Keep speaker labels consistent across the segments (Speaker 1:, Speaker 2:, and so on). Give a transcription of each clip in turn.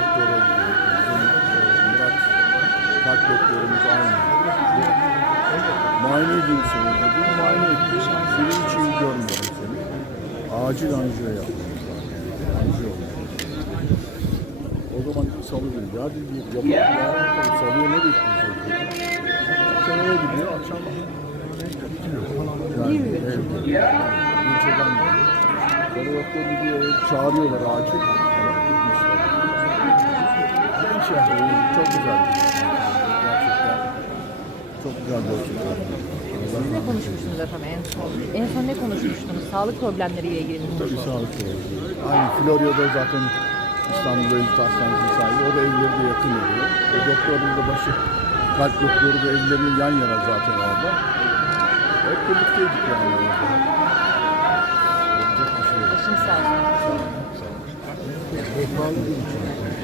Speaker 1: doktora gidiyor. Bizim Murat kalp doktorumuz aynı. Muayene edeyim seni dedi. Muayene etti. Senin hiç iyi görmüyorum seni. Acil anjiyo yapmamız lazım. Anjiyo. O zaman salı günü. Ya dedi yapalım ya. Salıya ne dedi. Akşam eve gidiyor. Akşam gidiyor. Yani evde. İlçeden gidiyor. Sonra doktor gidiyor. Çağırıyorlar acil. Yani. Çok güzel. Gerçekten. Çok güzel bir hoşçakal.
Speaker 2: Siz ne konuşmuştunuz efendim en son? En son ne konuşmuştunuz? Sağlık problemleriyle ilgili mi Tabii
Speaker 1: konuştunuz? sağlık sorunu. Aynı Florya'da zaten İstanbul Eğitim Hastanesi'nin sahibi. O da evleri de yakın oluyor. O doktorun da başı kalp doktoru da evlerinin yan yana zaten orada. Hep birlikteydik yani. Yapacak bir şey yok.
Speaker 2: Başınız sağ olsun.
Speaker 1: Vefalı bir insan.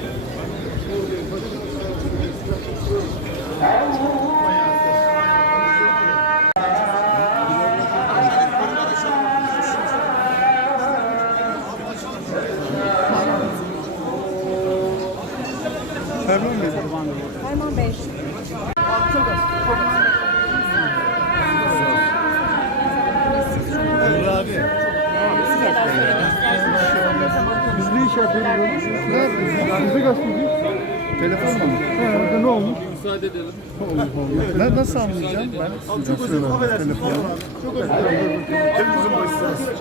Speaker 1: Ne iş yapıyoruz? Nerede? Bize gazeteci. Telefon mu? Orada ne olmuş? Müsaade edelim. Ne, nasıl anlayacağım ben? Çok özür dilerim. Telefonu. Hepimizin başı sağ olsun.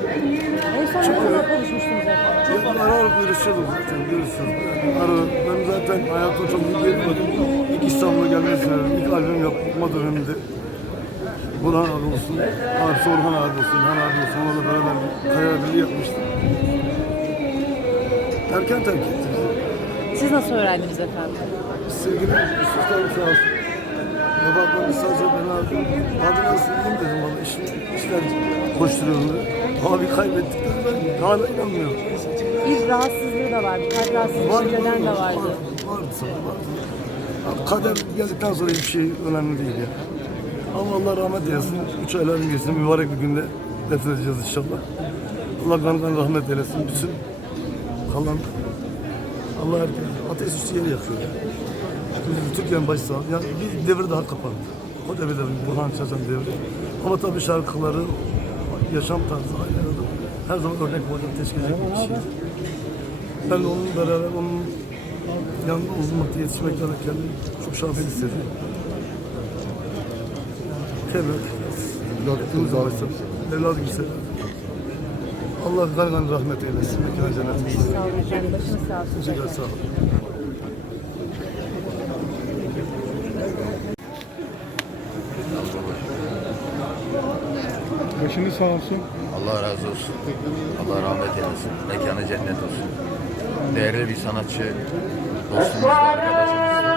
Speaker 2: En son ne zaman konuşmuştunuz
Speaker 1: efendim? Ya ara ara görüşüyorduk zaten, görüşüyoruz. Ara, ben zaten hayatımda çok iyi gelmedim. İlk İstanbul'a gelme sebebi, ilk albüm yapma döneminde. Burhan abi olsun, abisi Orhan abi olsun, Han abi olsun, onlarla beraber bir yapmıştık. Erken terk etti
Speaker 2: bizi. Siz nasıl öğrendiniz efendim?
Speaker 1: Sevgili Yusuf abi sağ olsun. Baba ben sadece ben abi, abi nasıl iyiyim dedim bana, işim, işler koşturuyorum dedi. Abi kaybettik dedi, ben hala inanmıyorum.
Speaker 2: Bir rahatsızlığı da vardı. Kalp rahatsızlığı şeylerden de vardı.
Speaker 1: Vardı vardı. Abi kader geldikten sonra hiçbir şey önemli değil ya. Ama Allah rahmet eylesin. Üç ayların geçsin. Mübarek bir günde defne edeceğiz inşallah. Allah kanından rahmet eylesin. Bütün kalan Allah herkes ateş üstü yeri yakıyor. ya. Biz Türkiye'nin başı sağ Yani bir devir daha kapandı. O devir devir, Burhan Çaçan devri. Ama tabii şarkıları, yaşam tarzı, aileleri her zaman örnek olacak, teşkil edecek bir şey. Ben onun beraber onun yanında uzunlukta yetişmekten kendimi çok şanslı hissediyorum. Kemal, evlatımız var. Evladı gibi. Allah gani rahmet eylesin. Mekanı cennet olsun.
Speaker 2: Sağ olun efendim. Başınız sağ olsun.
Speaker 1: Teşekkür sağ olun. Başınız sağ olsun.
Speaker 3: Allah razı olsun. Allah rahmet eylesin. Mekanı cennet olsun. Değerli bir sanatçı, dostumuzdu, arkadaşımızdı.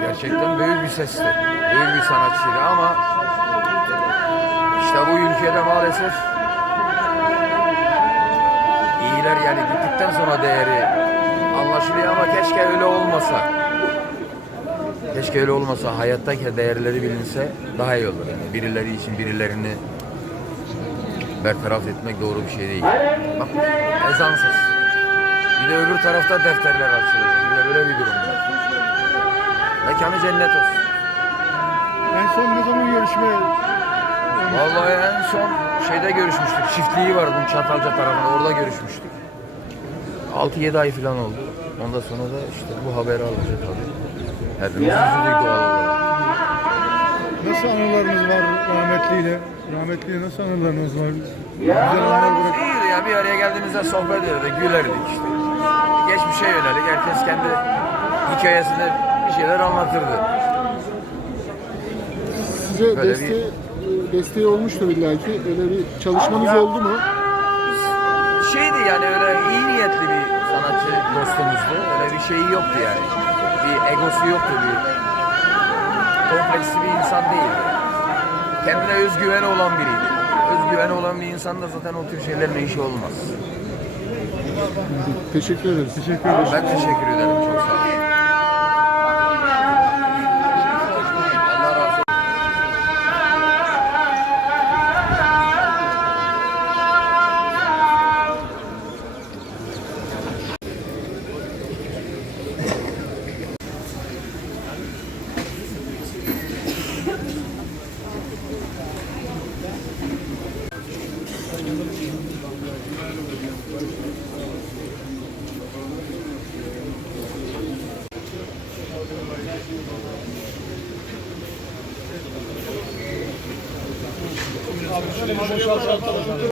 Speaker 3: Gerçekten büyük bir sesti. Büyük bir sanatçıydı ama ülkede maalesef iyiler yani gittikten sonra değeri anlaşılıyor ama keşke öyle olmasa. Keşke öyle olmasa, hayattayken değerleri bilinse daha iyi olur. Yani birileri için birilerini bertaraf etmek doğru bir şey değil. Bak, ezansız. Bir de öbür tarafta defterler açılacak. Bir de böyle bir durum var. Mekanı cennet olsun.
Speaker 1: En son ne zaman görüşme?
Speaker 3: Vallahi en son şeyde görüşmüştük. Çiftliği var bunun Çatalca tarafında. Orada görüşmüştük. 6-7 ay falan oldu. Ondan sonra da işte bu haberi alınca tabii. Hepimiz üzüldük doğal olarak.
Speaker 1: Nasıl anılarınız var rahmetliyle? Rahmetliyle nasıl anılarınız var?
Speaker 3: Güzel anılar bırak. İyiydi ya bir araya geldiğimizde sohbet ederdik, gülerdik işte. Geçmişe yönelik herkes kendi hikayesinde bir şeyler anlatırdı.
Speaker 1: Size Böyle deste, desteği olmuştur illa ki. Öyle bir çalışmanız Ya- oldu mu?
Speaker 3: Şeydi yani öyle iyi niyetli bir sanatçı dostumuzdu. Öyle bir şeyi yoktu yani. Bir egosu yoktu bir kompleksli bir insan değildi. Kendine özgüveni olan biriydi. Özgüveni olan bir insan da zaten o tür şeylerle işi olmaz.
Speaker 1: Teşekkür ederiz.
Speaker 3: Teşekkür ederim. Ben teşekkür ederim. Çok sağ olun. Abi şöyle bir boşaltalım.